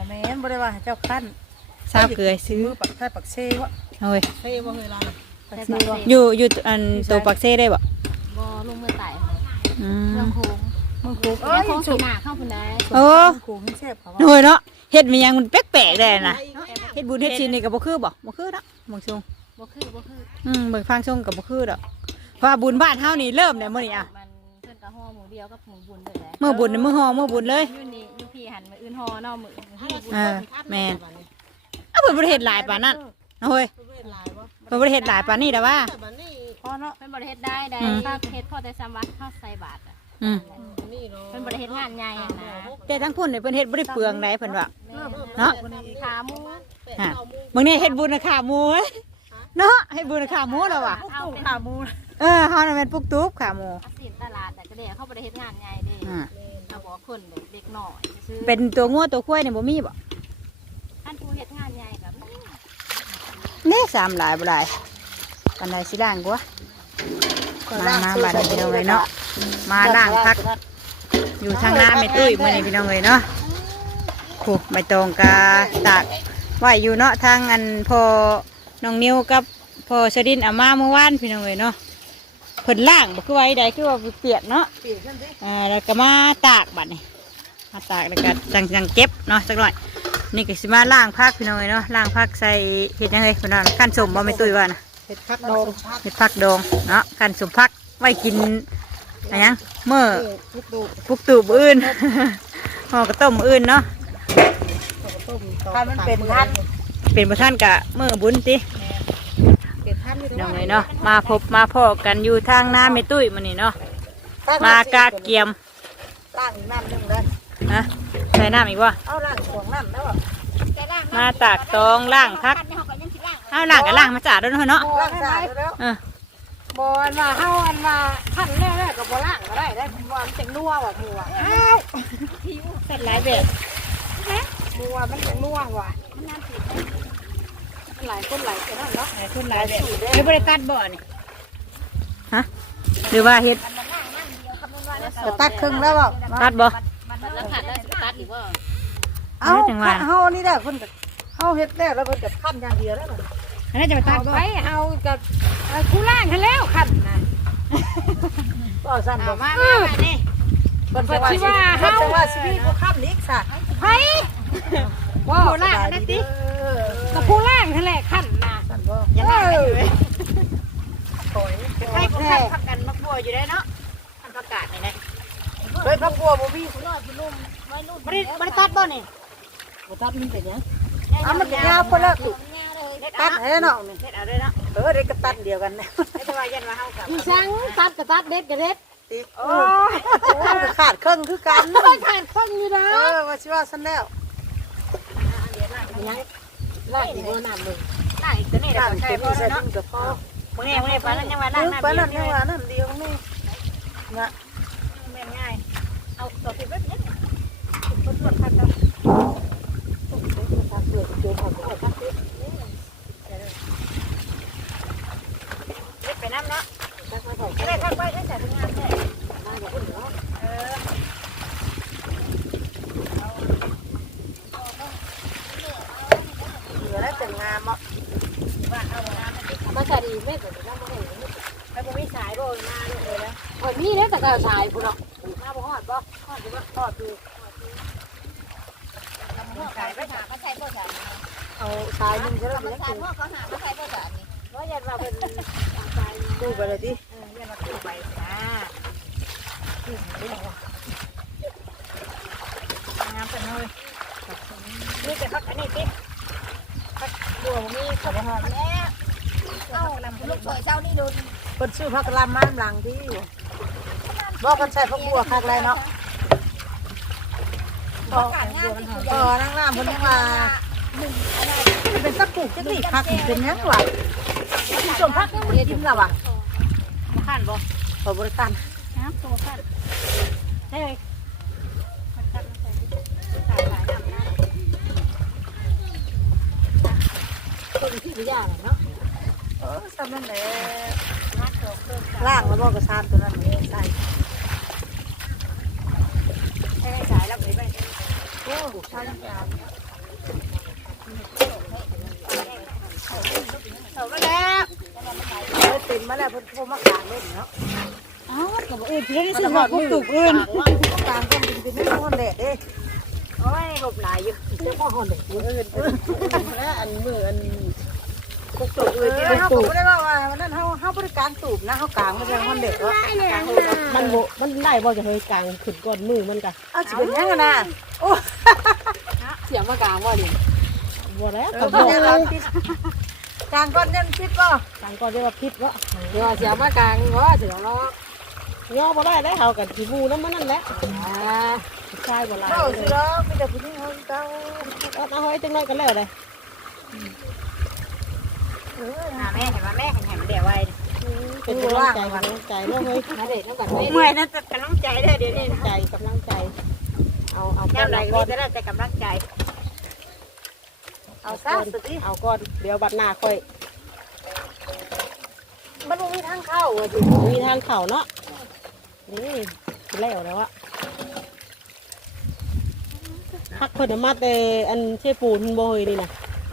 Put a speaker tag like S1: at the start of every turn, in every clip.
S1: แม่นบ่ได้ว่าเจ้าขั้น
S2: ทราบเกลือซื้อ
S1: มือปักไทยปักเซ่วะ
S2: เฮ้ย
S1: เซ่บ่เคยร้านปัก
S3: แต่
S1: เซ่บ่
S2: อยู่อันตัวปักเซ่ได้บ่
S3: บ่ลงมือไต่
S2: อื
S3: เรื่อง
S2: ม
S3: โค้ง
S1: มือโค้ง
S3: เรื่องโค้งสีหน้าเข้าคนใด
S2: โอ้
S1: โค้งแซ่บเขา
S2: โอ้ยเนาะเฮ็ดมันยังมันแปลกๆได้นะเฮ็ดบุญเฮ็ดศีลนี่ก็บ่คือบ่คือเนาะบางช่วง
S3: บ่คือ
S2: เบิ่งฟังช่วงก็บ่คือดอกเพราะว่าบุญบ้านเฮานี่เริ่มได้มื้อนี้อ่ะ
S3: มันเพิ่นก็ห่อหมูเดียวกับหมูบุญเลยแหละ
S2: มื้อบุญนี่มื้อฮอมื้อบุญเลย
S3: อยู่นี่อยู่พี่หันมาอื่นห่อเนาะมื้อที่บุญ
S2: แม่นเพิ่นบ่ได้เฮ็ดหลายปานนั้นเฮ้ยเพิ่นบ่ได้เฮ็ดหลายปานนี้ดอกว่า
S1: พอเนาะ
S3: เพิ่นบ่ได้เฮ็ดได้ถ้าเฮ็ดพอแต่ซ้ำว่าเฮาใส่บาตรอ่ะ
S2: อืม
S3: เพิ่นบ่ได้เฮ็ดงานใหญ่อะนะ
S2: แต่ทั้งพุ่นนี่เพิ่นเฮ็ดบ่ได้เปลืองใดเพิ่นว่า เนาะ
S3: ขาหมู
S2: ฮะบางเนี่ยเฮ็ดบุญน่ะขาหมูเว้ยเนาะเฮ็ดบุญน่ะขาหมูแล้วว่ะ
S1: เอาขาหมู
S2: เฮาน่ะแม่นปุกตุ๊บขาหมู
S3: อาศิลตลาดแต่ก็เด้เขาบ่ได้เฮ็ดงานใหญ่เด้
S2: อ่า
S3: เขาบอกคนเด็กน้อยซื้อ
S2: เป็นตัวงัวตัวควายนี่บ่มีบ่
S3: ท่านผู้เฮ็ดงานใหญ่ก็มี
S2: แน่สามหลายบ่หลายปานใดสิล้างกว่ามาบัดนี้พี่น้องเอ้ยเนาะมาล้างพักอยู่ทางหน้าแม่ตุ้ยมื้อนี้พี่น้องเอ้ยเนาะโอ้ใบตองกาตากไว้อยู่เนาะทางอันพอน้องนิวกับพอสดินเอามาเมื่อวานพี่น้องเอ้ยเนาะเพิ่นล้างบ่คือไว้ใดคือว่าเปียกเนาะ
S1: เปลี่ยนกันสิ
S2: แล้วก็มาตากบัดนี่มาตากแล้วก็จังเก็บเนาะสักหน่อยนี่ก็สิมาล้างผักพี่น้อยเนาะล้างผักใส่เห็ดยังไงพี่น้องขั้นสมบ่ไม่ตุ้ยว่านะ
S1: เห็ดพักดอง
S2: เห็ดผักดองเนาะขั้นสมผักไว้กินอะไรยังเมื่อ
S1: ลูกดู
S2: ปลุกตู่มื้ออื่น ห่อกระต้มมื้ออื่นเนาะ
S1: ต้มถ้ามันเป็นท่าน
S2: เป็นประธานกะเมื่อบุญติ
S1: เป็นท่านนี่
S2: น้องเลยเนาะมาพบมาพ่อกันอยู่ทางหน้าแม่ตุ้ยมื้อนี้เนาะมากาเกียม
S1: ล้างน้ำนึงเลย
S2: นะใส่น้ำอีกว่า
S1: เอาล้างสองน้ำแล้ว
S2: มาตากตองล้างผักเอาล้างก็ล้างมาจ่าด้วยเนาะ
S1: ล้างสายแล้ว บ่อันว่าเฮาอันว่าขั้นแรกๆก็บ่ล้างก็ได้ได้ว่ามันจังนัวว่ะหมู่อ่ะอ้าว
S2: เป็นหลายแบบ
S1: หมู่อ่ะมันจังนัวว่ะมันหลายคนหลายกันเนาะ
S2: หลายคนหลายแบบหรือบริตัดบ่อนี่ฮะหรือว่าเฮ็ด
S1: จะตัดครึ่งแล้วบ่
S2: ตัดบ่
S3: แล้วขาดได้ตัดอีกว่า
S1: เอาเฮานี่ได้เพิ่นก็เฮาเฮ็ดแล้วแล้วเพิ่นก็คั่นอย่างเดียวแล้ว
S2: อันนี้จะไปตัดบ่
S1: ไปเฮาก็กูล้างให้แล้วคั่นนะก็สั่นบ่มานี่เพิ่นสิว่าเฮาจะว่าชีวิตบ่คั่นอีกซะไผว่าล้างนั่นติก็ผู้ล้างนั่นแหละคั่นน่ะสั่นบ่อย่าล้างเลยโอย
S2: ให้เขาคัดพักกันมักบัวอยู่ได้เนาะมันประกาศนี่นะ
S1: เฮ้ยพักบัวบ่มี
S2: บ่ได้ตัดบ่นี่
S1: บ่ตัดมันเป็นหยังมันก็ยาวพุ่นละตัดให้เนาะ
S2: เฮ็ดเอาด้วยเนาะ
S1: ได้ก็ตัดเดียวกันนะ
S2: แต่ว่ายันว่าเฮากับ
S3: อีสังตัดก็ตัดเด็ดก็เด็ด
S1: ติโอ้ยขาดครึ่งคือกัน
S3: ขาดคนอยู่นะ
S1: ว่าสิว่าซั่นแล้ว
S3: ล้างอีกบ่น้ำเลย
S2: ล้างอีกตัวนี้เดี๋ยว
S1: ล้าง
S2: ใช้
S1: เต็ม
S2: บ่
S1: ใส่
S2: เนาะ
S1: ถุงก็พอ
S2: มื้อนี้ปานนั้นยังว่าล้าง
S1: นึก
S2: น้ำ
S1: ไปนั่น
S2: เดี
S1: ยั
S2: ยว
S1: งว่านั่นเดียวนี่นะ
S2: แม่นง่ายเอาตัวที่เบิดเนี่ย เฮ็ดไปน้ำเนาะได้ทักไว้ได้แต่ทำงานแท้
S1: เหลือแล้วแต่งามอ่ะ
S2: ว่าเอาน้ำมาติด
S3: มาใส่ดีแม่ก็น้ำบ่เห็น
S2: ไปบ่มีสายบ่มาเลยนะ
S3: ข่อยมีเด้แต่ก็สายพุ่นเนาะ
S2: มาบ่ฮอดบ่ฮอดอยู่บ่ฮอดอยู่สายไปหามาใส่บ่จ้ะ
S1: เอาสายนึงก็ได้
S2: มา
S1: แล้ว
S2: สาย
S1: กิน
S2: พ่อเขาหามาใส่บ่จ้ะนี่ว่ายันว่าเป็นสาย
S1: ตู้ไปเลยดิ
S2: ยันว่าตู้ไปจ้างามเป็นเลยนี่จะพักอันนี้สิพักบัวมีขบหอมแล้วเอ้าลูกเขยเจ้านี่ดู
S1: เพิ่นซื้อผักกะหล่ำมาหลังที่บอกกันใส่ผักบัวคักเลยเนาะก็นั่งน้ำเพิ่นว่าเป็นตะกุกจังนี่คักเป็นหยังวะส่วนผักนี่มันกินแล้ววะ
S2: ขันบ่
S1: ขอบริการ
S2: น้ำตัวขันเฮ้ยมันขันใส่สายน้ำนะ
S1: คนที่ไม่ยากเนาะสำนักแหละล่างแล้วบอกกระซานตัวนั้นเองใส่
S2: ให้สายแล้วไป
S1: โอ้ใช่ยังไงเพิ่นโทรมากลางเล่นเนาะอ้าวก็บ่อื่นเพิ่นสิบอกพวกตุกอื่นกลางก็เป็นน้ำฮ้อนแดดเด้โอ้ยหลบหลายอยู่เจ้าพ่อฮ้อนแดดอื่นแล้วอันมืออันพวกตุกอื่นที่เฮาก็บ่ได้ว่าวันนั้นเฮาบ่ได้กลางตูบนะเฮากลางมันจะฮ้อนแดดเนาะ
S4: มันได้บ่จะเฮยกลางขึ้นก้นมือมันกะ
S1: เอาสิเป็นยังน่ะโอ้
S3: เสียงมากลางว่าดิ
S4: บ่แล้ว
S1: ก็บ่ได้เอาติดกลางก่อนยังคิดบ่
S4: กลางก้อนเรียกว่าพิษวะ
S3: เดี๋ยวเสียงมากลางว่าเสียงเนาะ
S4: ย่อบ่ได้เฮากันขี้มูน้ำมันนั่นแหละชายบ่ลาย
S1: เจ้าสิเนาะมีแต่ผู้หญิงเฮาเจ้า
S4: เอาเฮยจังน้อยกันแล้วเลย
S2: แม่เห็นว่าแม่เห็นมันเดี๋ยวไว้
S4: เป็นกำลังใจเนาะเฮ้ย
S3: มาเด็กน้ำกัน
S2: เมื่อยนั่นจะกำลังใจได้เดี๋ยวนี้
S4: ใจกำลังใจเอา
S2: ย่ำไรก็จะได้แต่กำลังใจ
S1: เอาซะสุดที่
S4: เอาก้อนเดี๋ยวบัดหน้าค่อย
S1: มันบ่มีทางเข้าอ่ะสิ
S4: มีทางเข่าเนาะนี่แล้วแล้วอะพักเพิ่นมาแต่อันเชปูนบ่เฮยนี่นะ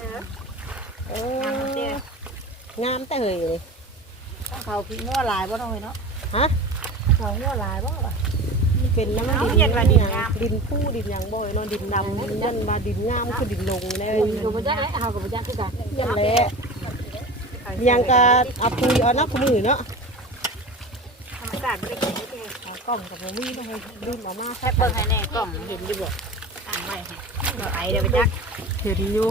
S4: งามแต่เฮยเลย
S1: เขาพี่งัวหลายบ่น้อยเนาะ
S4: ฮะ
S1: เขางัวหลายบ่ล่ะ
S4: เป็นน้ำดินผู้ดินอย่างบ่อยเนาะดินดำนั่นมาดินงามคือดินลงเลย
S3: กับประจักษ์และเฮากับประจักษ์คือกัน
S4: ยันแหละยังกะเอาปุยเอาน้ำขมือเนาะ
S2: ธรรมชาติไม่ได้กินได้
S4: เอากล้องกับมือต้องให้ดื่มออกมา
S2: แค่เปิดให้แน่กล่องเห็นอยู่บ่ต่างไว้เราไอเดี๋ยวไปจัก
S4: เห็นอยู่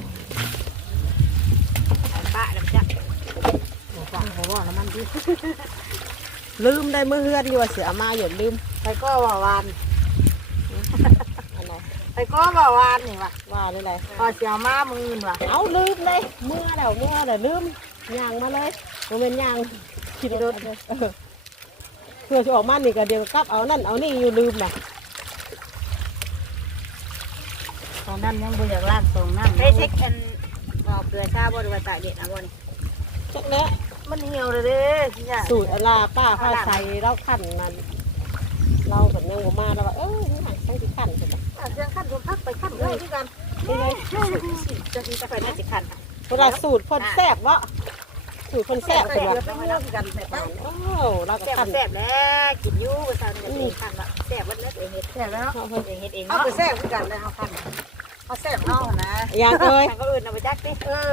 S2: ป้าเดี๋ยวไปจัก
S4: ฟังเขาบอกแล้วมันดิลืมได้เมื่อเฮือนอยู่ว่าเสือมาหยดลืม
S1: ไปก็ว่าวาน
S4: อันไหน
S1: ไปก็ว่าวานนี่ว่ะ
S4: ว่าได้ไร
S1: พอเสียมามือว่ะ
S4: เอาลืมเลยเมื่อเดี๋ยวลืมย่างมาเลยโมเมนย่างขี่รถเพื่อจะออกมานี่ก็เดี๋ยวกลับเอานั่นเอานี่อยู่ลืมน่ะ
S1: ตอนนั้นยังบ่อยากล้างตรงนั่น
S2: ได้เช็คกันบอกเกลือซาบ่หรือว่าตากเด็ดนะบ่นี่
S4: จักแล้ว
S1: มันเหี่ยวเลยเด้สิจ้ะ
S4: สูตรอลาป้าข้าใส่เราขั้นมันเราแบบยังบ่มาเราว่านี่หันใช้ที่ขั้นใช่ไหม
S1: เสียงขั้นผมพักไปขั้นเลยที่กัน
S4: นี่ไง
S2: จะมีกาแฟน่าจะขัน
S4: เวลาสูตรคนแซ่บวะสูตรคนแซ่บ
S1: ใส่
S4: ใช่ไหม
S1: เกลือไปเมื่อที่กันไป
S4: โอ้เราก็
S2: แซ่บ
S4: ขั้น
S2: แซ่บแล้วกินยู่ภาษาจะเป็นขันละแซ่บวันเลิศเองเฮ็ด
S1: แซ่บแล้ว
S2: เองเฮ็ดเอง
S1: เอา
S2: เนาะ
S1: ไปแซ่บที่กันเลยเอาขั้นเอาแซ่บเอานะ
S4: อย่างเอ้ย
S2: ทางก็อื่นเอาไปจักดิ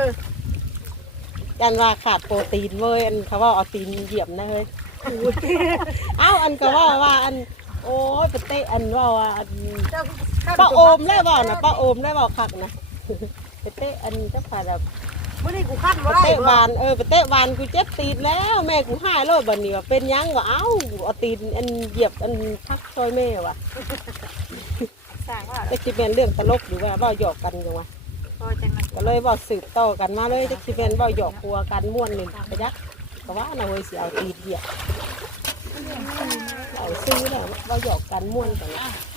S4: ยันว่าขาดโปรตีนเว้ยอันเขาว่าเอาตีนเหยียบนะเฮ้ยเอ้าอันก็ว่าอันโอ้ยไปเตะอันว่าอันป้าโอมได้บ่นะป้าโอมได้บ่คักนะไปเตะอันเจ้าขาแบบ
S1: มื้อนี้กูขั้นบ่
S4: ไป
S1: ได้
S4: เตะบานไปเตะบานกูเจ็บตีนแล้วแม่กูหายโลดบัดนี้ว่าเป็นยังวะเอ้าเอาตีนอันเหยียบอันพักซอยแม่ว่ะ
S2: สร้างว่า
S4: จะคิดเป็นเรื่องตลกหรือว่าเว้าหยอกกันจังวะ
S2: พอจังมัน
S4: ก็เลยเว้าสืบต่อกันมาเลยจะคิดเป็นเว้าหยอกกลัวกันม่วนนี่ไปยักก็ว่าน่ะเว้ยสิเอาตีนเหยียบเอาซื้อแล้วเว้าหยอกกันม่วนกัน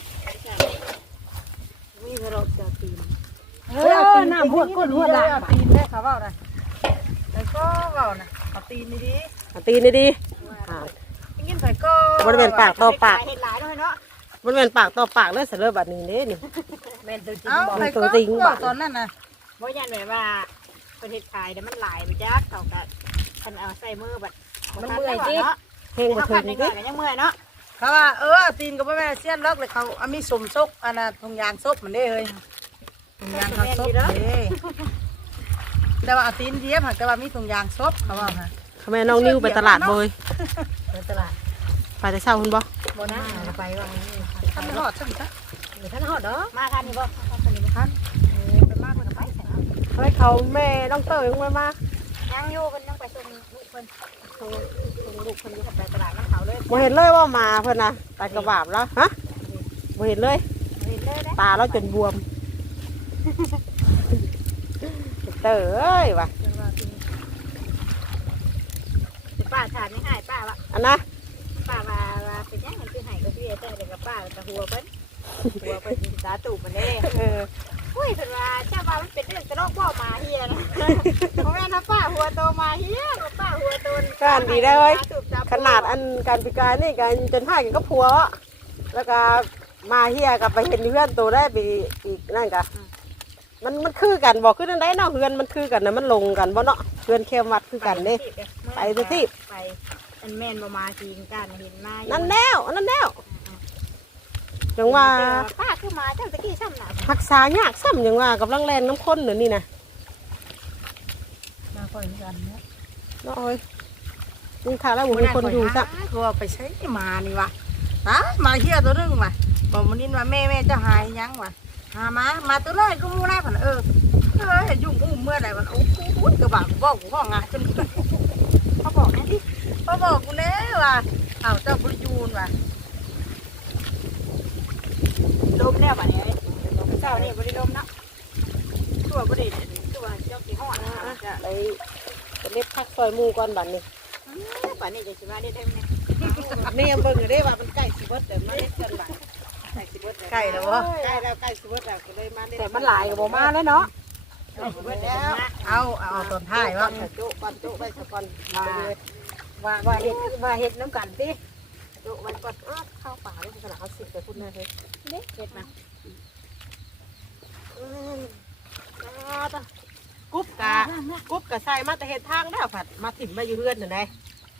S1: มีกระโดดจะตีนน้ำหัวก้นหัวหลังตีนได้ค่ะว่านะแล้วก็ว่านะเอาตีนนี่ดิ
S4: เอาตีนดีๆ
S1: ยินใส่ก็
S4: มันเป็นปากต่อปาก
S2: เฮ็ดหลายด้วยเนาะ
S4: มันเป็นปากต่อปากเลยเสร็จแบบนี้นี่
S2: แม่นตัวจริง
S1: เอา
S2: บอก
S1: ใส่ก็ตอนนั้นนะ
S2: บ่ยันแบบว่าประเทศไทยแต่มันหลายไปจักเขาก็คันเอาใส่มือบัด
S1: มันเมื่อยจิ
S2: เนาะ
S4: เฮงมา
S2: เขา
S4: ถึ
S2: คัน
S4: ง
S2: นิดห
S4: ดิ
S2: น่อยก็ยังเมื่อยเนาะ
S1: เขาว่าตีนก็ไม่แม่เสี้ยนล็อกเลยเขาเอามีสมซกอันน่ะทงยางซบมันได้เลยทงยางเขาซบเลยแต่ว่าตีนเยียบแต่ว่ามีทงยางซบเขาว่าค่ะ
S4: ทำไมน้องนิ้วไปตลาดบ่อย
S1: ไปตลาด
S4: ไปแต่เช้าคุณบ่
S1: บนหน้าไปว่าทำหอดใช่ไหมจ๊ะ
S2: หรือท่านฮอดเด้อมาทันนี่บ่ทันนี่บ่
S1: ท่านไปมากกว่าไป
S4: ทำไมเขาแม่น้องเตยยังไม่มา
S2: ยังอยู่เพิ่นยังไปส่งลูกเพิ่นส่งลูกเพิ่นอยู่ไปตลาดน้ำเขาเลย
S4: บ่เห็นเลยว่ามาเพิ่นนะไปกระบาบแล้วฮะบ่เห็นเลย
S2: เห็นเลยนะ
S4: ตาเราจนบวมเตยเอ้ยว่ะ
S2: ป้าถามไม่หายป้าว่า
S4: อันนะ
S2: ป้าว่าเป็นยังไงคือหายก็คือแต่เด็กกับป้ากับหัวเพิ่นสาตูมันเด้ อุ้ยเพิ่นว่าเจ้าว่ามันเป็นเรื่องตลกบ่มาเฮียนะเพราะแม่นะป้าหัวโตมาเฮียป้าหัวโต
S4: การดีได้เลยขนาดอันการพิการนี่กันจนให้กันก็พัวแล้วก็มาเฮียกับไปเห็นเพื่อนตัวได้ไปอีกนั่นกะมันคือกันบอกคือนั่นได้เนาะเพื่อนมันคือกันนะมันลงกันบ่เนาะเพื่อนเข้มวัดคือกันเด้ ไปทุกที่
S2: ไปนแม่นบ่มาจริงกันเห็นมา
S4: นั่นแล้วจังว่า
S2: ป้าคือมาจังตะกี้ซ้ำน่ะ
S4: รักษายากซ้ำจังว่ากำลังแรงน้ำข้นเหนือนี่นะ
S1: มาก่อนกันนะ
S4: น้อยนี่ค่ะแล้วผมมีคนอยู่ซะ
S1: ตัวไปใช้มานี่วะฮะมาเฮียตัวนึงวะบอกมันนี่ว่าแม่จะหายยังวะหามาตัวน้อยก็มูได้ผ่านยุ่งอุ้มเมื่อไหร่มันโอ้โหกระบะบอกกูว่างานจนเขาบอกนี่ดิเขาบอกกูแน่ว่าเอาเจ้าบริยูนว่ะ
S2: ลมแล้วบัดนี้เจ้านี่บ่ได้ลมเนาะตัวบ่ได้ตัวเจ้าสิฮอดนะจะ
S4: ไปเล็บพักซอยหมูก่อนบัดนี้
S2: ป่านนี้จะสิมาได้แม่
S4: นี่ยังเบิ่งอยู่ได้ว่ามันใกล้สิเบิดเดี๋ยวมาเล็บกันบัดใกล้สิเบิด
S1: ไก่แล้ววะ
S4: ใกล้แล้วใกล้สิเบิดแล้วก็เลยมาเล็บ
S2: แต่มันหลายก็บ่มาแล้วเนาะ
S4: เบิดแล้ว
S1: เอาตอนท้ายวะ
S4: จุก่อนจุไปสักก่อน
S2: ว่าเฮ็ดน้ำกันติ
S4: จุมันก่อนเข้าป่าได้ขนาดเอาสิไปพุ่นเลย
S2: เด้เฮ็ดมา
S4: กุ๊บกะใส่มาแต่เห็ดทางแล้วผัดมาถิ่มมาอยู่เฮือนน่ะได้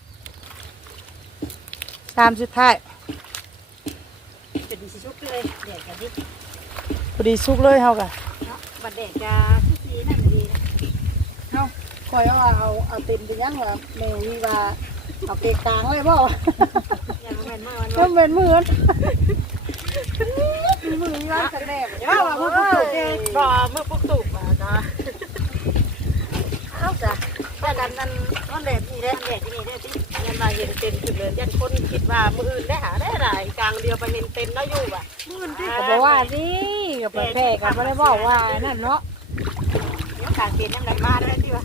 S1: ตามสุดท้าย
S2: จะดีสิชุกเลยแดดก็ดิ
S1: พอดีสุกเลยเฮากะ
S2: เนาะบัดแดดจะสีนั่นดีนะ
S1: คอยเอาเต็มไปยังว่าแม่วีว่าเอาเกกลางเลยบ่
S2: อย่ามาแม่นมาวัน
S1: ก็เป็นมือมือว่าสักแน่บ่
S4: ว่ามือปุ๊กตุกบ่มือปุ๊กตุกอ่ะจ้ะ
S1: เอาจ้ะแต่กันนั่นแดดนี่แหละ
S2: แดดที่นี่ได้ติ
S4: ยันมาเห็นเต็นขึ้นเลยยันคนคิดว่ามืออื่นได้หาได้หลายกลางเดียวไปเห็นเต็นแล้วอยู่อ่ะ
S1: ก็บอกว่าสิก็ไปแพ้ก็บ่ได้บอกว่านั่นเนาะ
S2: เดี๋ยวการเปลี่ยนน้ำไหลมาได้ที่ว่า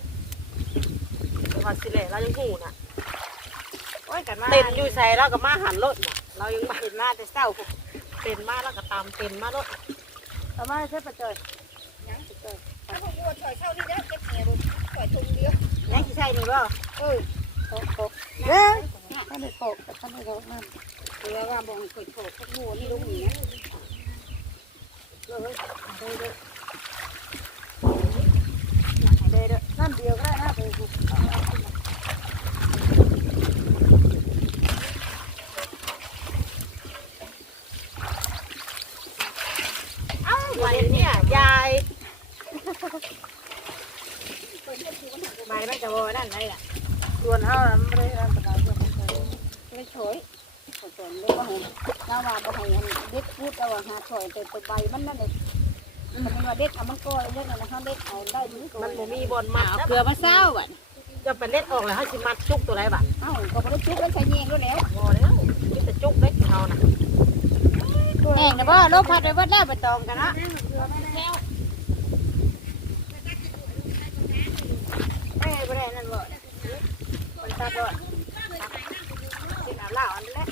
S4: ว่าสิแหละเรายังหูน่ะ
S2: โอ้ยกันมา
S4: เต็นอยู่ใส่เราก็มาหันรถน่ะเรายังมา
S2: เห็นมาแต่เช้าพุ่น
S4: เต็นมาแล้วก็ตามเต็นมารถ
S1: ทำไมใช่ปะเจย
S2: ยังสิใช่นี่บ่
S1: ตกเนี่ยท่านได้ตกแต่ท่านได้ตกนั่น
S2: คือว่าบ่เคยโผล่พวกงูนี่ลุงนี่นะ
S1: นั่นเดียวก็ได้นะไปดู
S4: วันนี้ยาย
S2: มาได้จะบ่นั่นได้ล่ะ
S1: ส่วนเฮาไม่ได้อันตรายก็ไม่เคย
S2: ไม่ช่วยส่วนเลยว่าให้น้าว่าบ่ให้เด็กพูดเอาว่าหาช่วยแต่ใบมันนั่นเลยมันว่าเด็กเอามันก็เด็กนั่นนะเฮาเด็กเอาได้ดีก็
S4: มันบ่มีบอลมัด
S2: เอาเกลือมาเศร้าบัด
S4: จะเป็นเล็ดออกเลยเขาสิมัดจุกตัวไรบัด
S2: เอ้าก็บ่ได้จุกแล้วใช้แยงแล้วแล้ว
S4: พอแล้วมีแต่จุกเล็กเขาน่ะ
S2: แห้งนะบ่ลมพัดไปเบิดแล้วไปตองกันเนาะบ่ได้นั่นบ่มันตัดบ่กินเอาเหล้าอันนั้นแหละ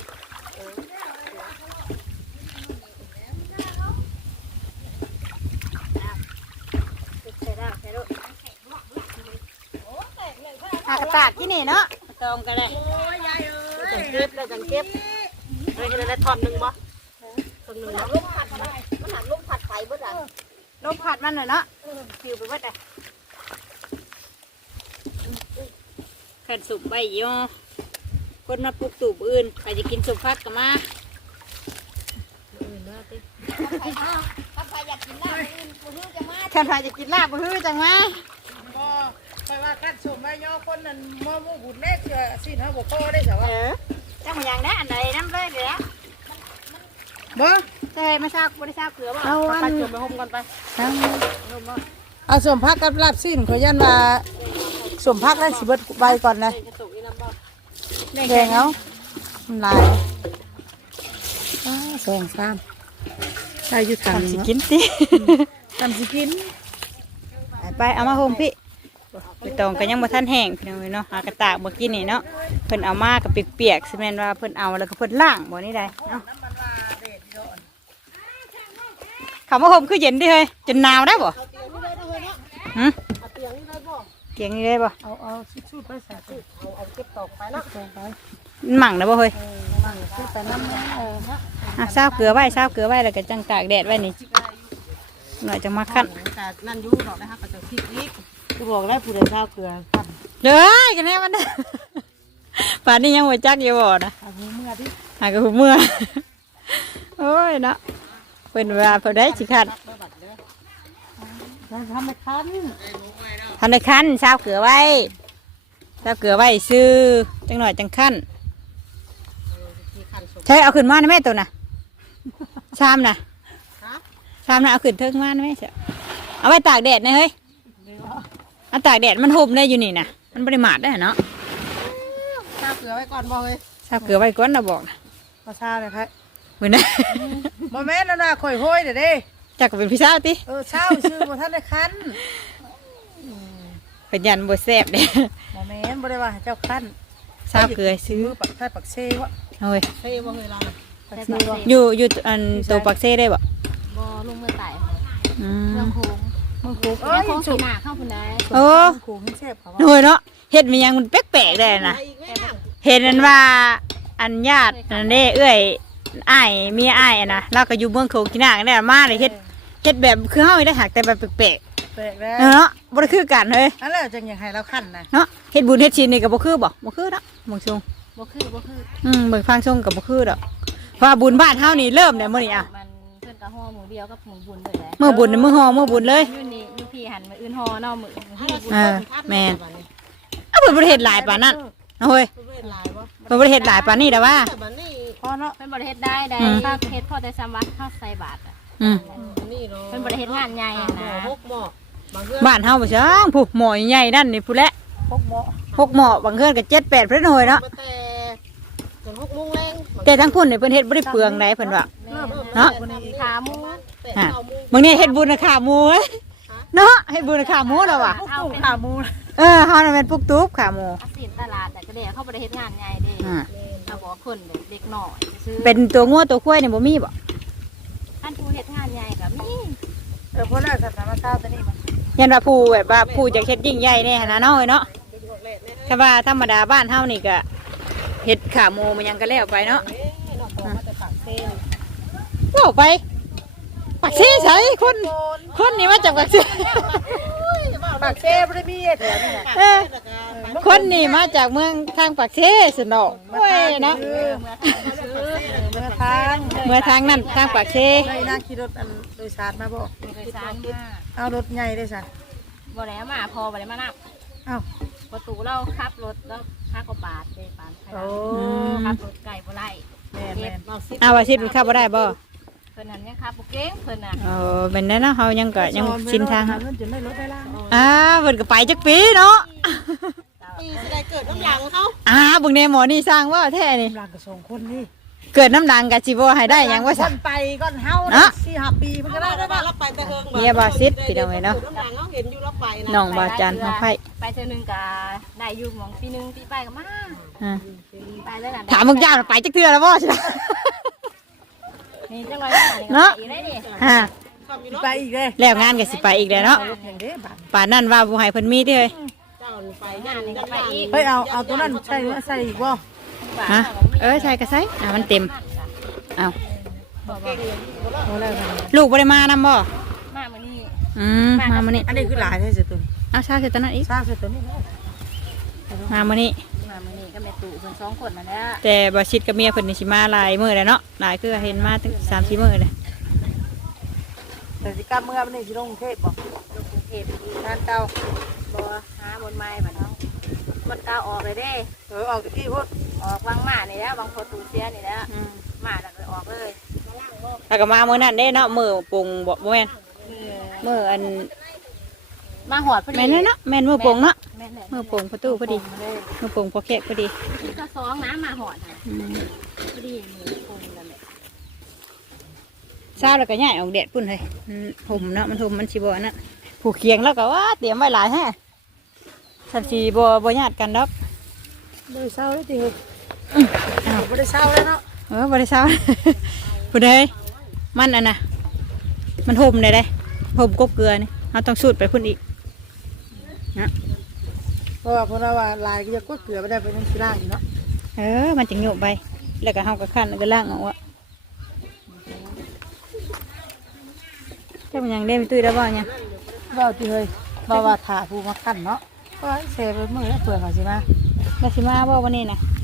S2: หากระตาดที่นี่เนาะตองกันเลย
S4: จังเก็บแล้วจังเก็บไม่ใช่ได้ท่อนหนึ่งบ่ท่อนหนึ่งเนาะ
S2: มันหันลูกผัดไฟเบิดอ่ะลูกผัดมันน่ะเนาะคิวไปเบิดอ่ะขันสุกใบยอคนมาปลูกตูบอื่นใครจะกินสุกพักก็มาขันใครจะกินลาบบื้อจังมา
S1: ก็ไปว่าคัดสมไว้ย่อคนนั้นมอมูบุญแม่เชื่อสิเฮาบ่พอได้ซะว่า
S2: จังมาอย่างนั้นอันใดน้ำเลยเดี๋ยว
S1: บ่
S2: แต่ไม่ทราบไม่ได้ทราบเกลือบ่
S1: เอา
S4: ไปเก็บไปห่มกันไป
S1: เอาสมพักกับลาบสิ้นขอยันว่าสมพักได้สิเบิดใบก่อนนะ
S4: กระตุกอีน้ำบ่
S1: แดงเอามันลายสองสามได้อยู่ทางสิกินติทำสิกิน
S2: ไปเอามาโฮมพี่ไปตองกันยังบ่ทันแห้งพี่น้องเนาะหากระตากเมื่อกี้นี่เนาะเพิ่นเอามากับเปียกๆสิแม่นว่าเพิ่นเอาแล้วก็เพิ่นล้างบ่นี่ได้เนาะคำว่าโฮมคือเย็นดิเฮ้ยจนหนาวได้บ่หืมเตียงนี่ได้บ่
S1: เอาชุดไปใส่ชุด
S4: เอาเก็บตอกไปเนาะ
S2: หมั่งนะบ่เฮ้ย
S1: มั่งชุดไปน้ำฮะ
S2: ซาวเกลือไว้แล้วก็จังตากแดดไว้นี่หน่อยจังมาคั่น
S4: แต่นั่นอยู่ดอกนะคะก็จะพริกอีกคือบอกได้ผู้ใดข้าวเกลือ
S2: เลยกันแน่มันเด้อป่านนี้ยังบ่จักอยู่บ่นะ
S1: เอาหูเมื่อดิ
S2: หากหูเมื่อโอ้ยเนาะเพิ่นว่าเพิ่นได้สิคัน
S1: เราทำไม่ทัน
S2: ทันได้คันซาวเกลือไว้ซาวเกลือไว้ซื้อจังหน่อยจังคันใช่เอาขึ้นมาได้ไหมตัวน่ะชามน่ะชามน่ะเอาขึ้นเทิงมาได้ไหมเสียเอาไว้ตากแดดนะเฮ้ยเอาตากแดดมันห่มได้อยู่นี่น่ะมันบ่ได้หมาดได้เนาะ
S4: ซาเกลือไว้ก่อนบ่เฮ้ย
S2: ซาวเกลือไว้ก่อนน่ะบอกนะ
S1: มาซาเลยครับ
S2: มื้อนั้น
S1: บ่แม่นแล้วนะข่อยห้อยเด้อเด้
S2: จักก็เป็นพี่สาวติ
S1: เช้าชื่อบ่ทันได้คัน
S2: เป็นยันบ่แซ่บเด้
S1: บ่แม่นบ่ได้ว่าให้เจ้าคัน
S2: ซาวเกลือซื้อ
S1: ปักไทยปักเซวะ
S2: เฮ้ย
S4: เฮ้ยบ่เฮ้ยเรา
S1: ปัก
S3: แต่
S1: เซ
S3: บ่
S1: วะ
S3: เซ
S2: อยู่อันตัวปักเซ่ได้บ่
S3: บ่ลงมือไต่
S2: อื
S3: เรื่อ
S2: ม
S3: งโค้ง
S1: มึงกู
S3: เรื่องโค้งสีหน้าเข้าพุ่นได้
S2: โอ้
S1: กูให้เซฟเขา
S2: หน่วยเนาะเฮ็ดมีหยังมันแปลกๆได้นะเห็นอันว่าอันญาตินั่นเด้เอ้ยอ้ายเมียอ้ายอะนะเราก็อยู่เมืองโคกินางได้มาเลยเฮ็ดแบบคือเฮาได้หักแต่แบบแปลก
S1: แปลกแล้
S2: ๆเนาะบ่ได้คือกันเฮ้ย
S1: นั่นแหละจังอยากให้เราคันนะ
S2: เนาะเฮ็ดบุญเฮ็ดศีลนี่ก็บ่คือบ่คือเนาะเบิ่งทรง
S3: บ่คือบ่คือ
S2: เบิ่งฟังทรงก็บ่คือดอกเพราะว่าบุญบ้านเฮานี่เริ่มแล้วมื้อนี้อ่ะ
S3: มันเพิ่นก็ห่อหมูเดียวกับหมูบุญเลยแหละ
S2: มื้อบุญนี่มื้อฮอมื้อบุญเลย
S3: อยู่นี่อยู่พี่หันมาอื่นห่อเนาะมื้อที่บุญ
S2: แม่นเพิ่นบ่ได้เฮ็ดหลายปานนั้นเนาะเฮ้ย
S4: เพิ่นหลายบ่
S2: เพิ่นบ่ได้เฮ็ดหลายปานนี้แต่ว่า
S4: แต่บัดนี้
S1: พอเนาะ
S3: เพิ่นบ่ได้เฮ็ดได้ได้เฮ็ดพอแต่ซ้ำวัดเฮาใส่บาตรอ่ะ
S2: อืม
S4: นี่เนาะ
S3: เพิ่นบ่ได้เฮ็ดงานใหญ่นะ
S4: หกหม้อบางเรื่อง
S2: บ้านเฮาบ่ซังผู้หมอใหญ่นั่นนี่ผู้แหละ
S1: พกหมอ
S2: 6หมอบางเฮือนก็7 8เพิ่นหน่อยเนาะ
S4: มาแต่จน6 โมงแรง
S2: แต่ทั้งพุ่นนี่เพิ่นเฮ็ดบ่ได้เปลืองใดเพิ่นว่า เนาะ
S3: ขาหมู
S2: ฮะบางเนี่ยเฮ็ดบุญนะขาหมูเว้ยเนาะเฮ็ดบุญนะขาหมูแล้วว่ะ
S3: เอาเป็น
S1: ขามู
S2: เฮาน่ะแม่นปุกตุ๊บขาหมู
S3: อาชีพตลาดแต่ก็ได้เขาบ่ได้เฮ็ดงานใหญ่เด้
S2: อ่า
S3: เอาบอกคนเด็กน้อยซื้อ
S2: เป็นตัวงัวตัวควายนี่บ่มีบ่
S3: ท่านผู้เฮ็ดงานใหญ่ก็มี
S1: พอแล้วสัตว์ธรรมชาติตัวนี้มัน
S2: ยันว่าผู้แบบว่าผู้จะเฮ็ดยิ่งใหญ่แน่หั่นนะเนาะเอ้ยเนาะถ้าว่าธรรมดาบ้านเฮานี่ก็เฮ็ดขาหมูมันยังก็แล้วไปเนาะว้าวไปปักเซ่ใช่คนนี่มาจากปักเซ่
S1: ปักเซบ่ได้มีแถวนี้น่ะ
S2: เออคนนี่มาจากเมืองทางปักเซ่สนอกโอ้ยเนาะ
S1: เมื่อทาง
S2: เมื่อทางนั้นทางปากเซ
S1: ได้นั่งขี่รถอันโดยสารมาบ่
S3: โดยสารมา
S1: เอารถใหญ่ได้ซะ
S3: บ่ได้มาพอบ่ได้มานับ
S1: เอ้า
S3: ประตูเราขับรถแล้วค่ากว่าบาทเด้ปาน
S1: โอ้
S3: ขับรถไก่บ่ไล่
S1: แม่นแม่น
S2: เอาอาชีพเป็นข้าวบ่ได้บ่
S3: เพิ่นนั้นยังขับบ่เก่งเพิ่นน่ะ
S2: เป็นแน่เนาะเฮายังก็ยังชินทาง
S1: เพิ่นจนได้รถได้ล่าง
S2: เพิ่นก็ไปจักปีเนาะ
S4: ปีสิได้เกิดน้ำหลังเขา
S2: เบิ่งแน่หมอนี่สร้างว่าแท้นี่
S1: ล่างก็ส่งคนนี่
S2: เกิดน้ำดังก็สิบ่ให้ได้หยังว่า
S1: ค
S2: ซะ
S1: นไปก่อนเฮา
S2: เนาะ
S1: 4-5 ปีมันก็ได้
S4: ได้
S1: ได้
S4: ว่า
S1: บ่
S4: เราไปแต่เฮิง
S2: เมียบาซิดพี่น้องเอ้ยเนาะ
S4: น้ำหลังเขาเห็นอยู่เราไปนะ
S2: น้องบาจันเฮาไผ
S3: ไปเทื่อนึงก็ได้อยู่หมองปีนึงปีไปก็มา
S2: อ่า
S3: ไปเลยน่ะ
S2: ถามมึงเจ้าน่ะไปจักเทื่อแล้วบ่ใช่
S3: นี่จังหวะนี้
S2: เนาะ
S3: อีกได้ดิ
S2: ฮะ
S1: ไปอีกเด้
S2: แล้วงานก็สิไปอีกแล้วเนาะ
S1: อย่างเด้บาด
S2: ป่านนั้นว่าบ่ให้เพิ่นมีเด้อเฮ้ย
S4: เจ้าไป
S3: งานนี่ก็ไปอีก
S1: เฮ้ยเอาตัวนั้นใส่เนื้อใส่อีกบ่
S2: ฮะใช่ก็ใส่มันเต็มเอา
S1: โอ้แล้วกัน
S2: ลูกบ่ได้มานำบ่
S3: มามื้อนี้
S2: มามื้อนี้
S1: อันนี้คือหลายแท้สิตัวนี้
S2: เอาซาคือตอนนั้นอีก
S1: ทราบสิตัวนี้
S2: มามื้อนี้
S3: มามื้อนี้ก็แม่ตู่เพิ่น2คนมาแล้ว
S2: แต่บาชิดกับเมียเพิ่นนี่สิมาหลายมื้อแล้วเนาะหลายคือเห็นมาถึง3-4มื้อเลย
S1: แต่สิกลับเมื่อวันนี้สิลงกรุงเทพบ่
S3: ลูกกรุงเทพอีก
S1: งานเก่า
S3: บ่หาบนไม้บัดเนาะมันก้าวออกเลยเด้
S1: ออกตะกี้พุ่น
S3: ออกวังหมานี่แหล้วบางประตูเสียนี่แหล้วหมาแล้วก็ออกเลย
S2: แล้วก็มามื้อนั้นเด้เนาะมื้อปรุงบ่แม่นมื้ออัน
S3: มาหอดพอดี
S2: แม่นเนาะแม่นมื้อปรุงเนาะ
S3: แม่นแหละ
S2: มื้อปรุงประตูพอดีมื้อปรุงพอแขกพอดี
S3: ก็สองน้ำมาหอดน่ะพอดีมือคงนั่นแหละ
S2: เช้าแล้วก็ย้ายออกแดดพุ่นเฮ้ยห่มเนาะมันห่มมันสิบ่อันนั้นผูกเคียงแล้วก็ว่าเตรียมไว้หลายแฮะสันสิบ่ญาติกันดอก
S1: บ่ได้เศร้าเลยติเฮ้ยบ่ได้เศร้าแล้วเนาะ
S2: บ่ได้เช้า พุ่นเฮ้ยมันอันน่ะมันห่มได้เด้ห่มกบเกลือนี่เฮาต้องสูดไปพุ่นอีก
S1: เพราะว่าเพราะว่าลายก็จะกดเกลือไม่ได้ไปนั่งที่ล่างอยู่เนาะ
S2: มันจะโยบไป แล้วก็เฮาก็คั่นแล้วก็ล้างเอาอะเจ้ามันยังได้ไปตุ้ยได้บ่เนี่ย
S1: ว่าที่เฮ้ยว่าถ่าผู้มาขั้นเนาะก็เซไปมือแล้วเปลือกเขาสิมา
S2: แล้วสิมาบ่วันนี้นะ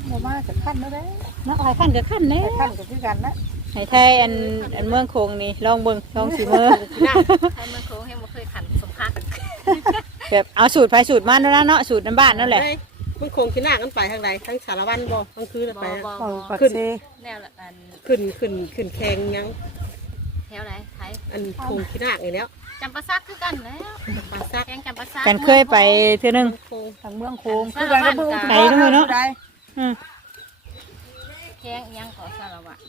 S1: บ่มาจะขั้นแล้วเด้
S2: เนาะหายขั้นกับขั้นเด้
S1: ขั้นก็คือกันนะ
S2: ให้ไทยอันเมืองโคงนี่ลองเบิ่งลองสิเมือ
S3: ให้มันโค้งให้มันเคยขันสมพัก
S2: แบบเอาสูตรไปสูตรมันแล้วนะเนาะสูตรน้ำบ้านนั่นแหละ
S4: มันคงกินหน้ากันไปทางใดทั้งสารวันบ่ทั้งคืนไป
S1: เอาปักเซ
S3: แนวละอัน
S4: ขึ้นแข่งยัง
S3: แถวไหนไทย
S4: อันคงกินหน้าอย่างแล้ว
S3: จำปาซักคือกันแล้ว
S4: ปลาซัก
S3: แกงจำปาซัก
S2: กันเคยไปเทื่อนึง
S4: คง
S1: ทางเมืองโคงคือกันก็เบิ่ง
S2: ไหนด้วยเนาะ อืม
S3: แกงยังก่อสารวัตร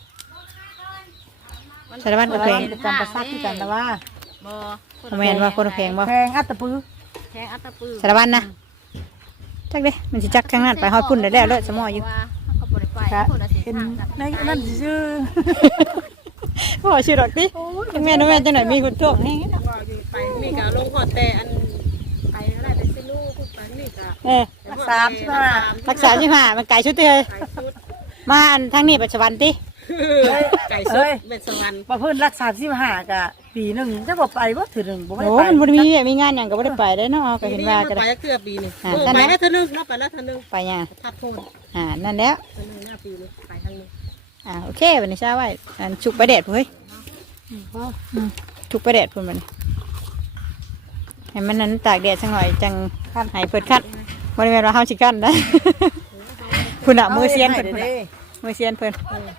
S2: สารวัตรกับเพลง
S1: จำประซักคือกันนะว่า
S3: บ่
S2: คอมเมนต์ว่าคนเพลงบ่
S1: แพงอัตตปื้อ
S3: แกงอัตตปือ
S2: สารวัตรนะจักเด้มันสิจักข้างนั้นไปฮอดพุ่นได้แล้วสมออยู่
S3: ว่าเขาก็บ่ได้ไป
S1: ครับ
S3: คนละสิ
S1: เห็น
S3: ทางกัน
S1: ในนั่นชื่อ
S2: พ่อชื่อดอกติแม่นแม่จังไหนมีคนท่วงแฮง
S4: ว่าอยู่ไปนี่ก็ลงหอดแต่อันไปอะไรไปซิลูกไปนี่ก็
S2: เออ
S1: รักษาใช่ไหม
S2: รักษาใช่ไหมมันไกลชุดเตย
S4: ไก่ชุด
S2: มาอันทางนี้ปัจจุบันติ
S4: ไก่ชุดเป็นสวรรค์
S1: มาเพิ่นรักษา15กะปีหนึงจะบ่ไปบ่ถือหนึงบ่ได้
S2: โอ้
S1: ไป
S2: มันบ่ได้มีงานหยังก็บ่ได้ไปได้เนาะก็เห็นว่าก็
S4: ไป
S2: ได้
S4: เกือบปีนี่
S2: อ่า
S4: ไปแล้วเธอนึงเราไปแล้วเธอนึง
S2: ไปหยัง
S4: ทับโทษ
S2: นั่นแล้ว
S4: เธอนึงหน้าปีนี่ไปทางนึง
S2: โอเควันนี้ช้าไว้อันชุกไปแดดพุ่นเฮ้ยชุกไปแดดพุ่นมันให้มันนั้นตากแดดสักหน่อยจังให้เพิ่นคัดบ่ได้แม่นว่าเฮาสิคั้นได้ พุ่นน่ะมือเซียนเพิ่นพุ่นน่ะมือเซียนเพิ่น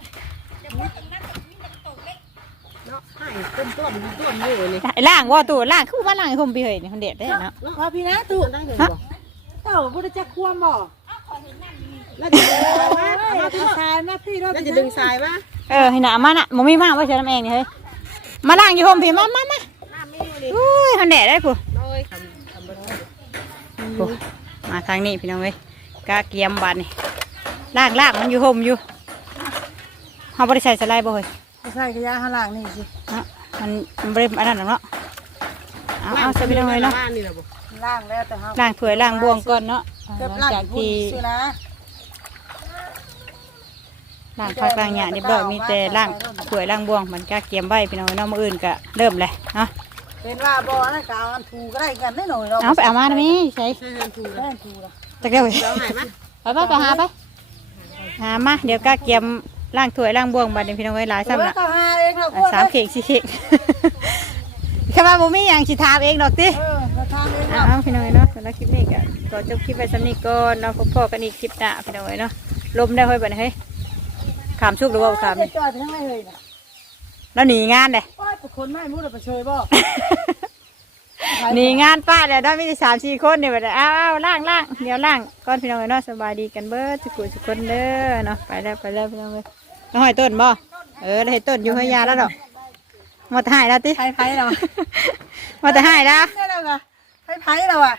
S4: เนาะให้ต้นอยู่นี่
S2: ไอ้ล่างว่าตู้ล่างคือว่าล่างให้ผมพี่เฮ้ยนี่มันเด็ดได้เนาะ
S1: ว่าพี่นะตู่
S4: ได้เลย
S2: ฮะ
S4: บ่
S1: เจ้าบ่ได้จักควมบ่
S4: แล้วจะดึง
S1: เอาทายมาพี่รถ
S4: แล้วจะดึงสายมา
S2: ให้หนามาน่ะบ่มีมาว่าใช้น้ำเองนี่เฮ้ยมาล่างอยู่ผมพี่มา
S4: น้ำไม่อยู่นี่
S2: อุ้ยมันแดดได้ผู้
S4: เลยทำบ่ได้
S2: ผู้มาทางนี้พี่น้องเอ้ยกะเกียมบาดนี่ล่างมันอยู่ห่มอยู่เฮาบ่ได้ใส่สไลด์บ่เฮ้ย
S1: ใส่กระยาข้างล่างนี่สิ
S2: เนาะมันบ่ได้อันนั้นหรอกเนาะเอาใส่พี่น้องเอ้ยเนาะ
S4: บ้านนี่แหละบ่
S1: ล่างแล้วแต่เฮา
S2: ล้างถ้วยล้างบวงก่อนเนาะ
S1: เก็บ
S2: หลั
S1: ล่าง
S2: งจาก
S1: ที่
S2: ที่
S1: นะ
S2: ล้างผักล้างหญ้าเรียบร้อยมีแต่ล้างถ้วยล้างบวงมันกะเกียมไว้พี่น้องเอ้ยเนาะมื้ออื่นก็เริ่มเลยเนาะ
S1: เป็นว่าบ่นั่นก็เอาอันถูก็ได้กันได้หน่อยเนาะ
S2: เอาไปเอามาได้มั้ยใส่
S4: ใช่เฮือนถูก
S1: ได้ถูละ
S2: จักเดียว
S4: เราหายมั้ย
S2: ไปหาไปหามาเดี๋ยวก็เกียมล้างถ้วยล้างบวงบัดนี้พี่น้องเอ้ยหลายซ้ำละ
S1: ก็หาเองครับ
S2: 3เข่ง4เข่ง แค่ว่าบ่มีหยังสิถามเองดอกติ
S1: ก็ทางเอง
S2: เอาพี่น้องเอ้ยเนาะสำหรับคลิปนี้ก็จบคลิปไว้ซ้ำนี้ก่อนเนาะพบกันอีกคลิปหน้าพี่น้องเอ้ยเนาะลมได้เฮ้ยบัดนี้เฮ้ยขามชุกหรือว่าบ่ขามนี่
S1: จอดทั้งไรเลยนะ
S2: แล้วหนีงานเด้
S1: ว่าแต่คนไม่รู้แต่ไปเชยบ่
S2: หนีงานป้าเดี๋ยวได้มีแต่3-4คนนี่บัดนี้เอาล้างเดี๋ยวล้างก่อนพี่น้องเอ้ยเนาะสบายดีกันเบิดทุกคนเด้อเนาะไปแล้วพี่น้องเอ้ยแล้วห้อยต้นบ่แล้วให้ต้นอยู่ให้ยาแล้วดอกหมดหายแล้วติ
S1: ไผ่เรา
S2: หมดแต่หายแล้ว
S1: ไผ่เราอะไผ่เราอะ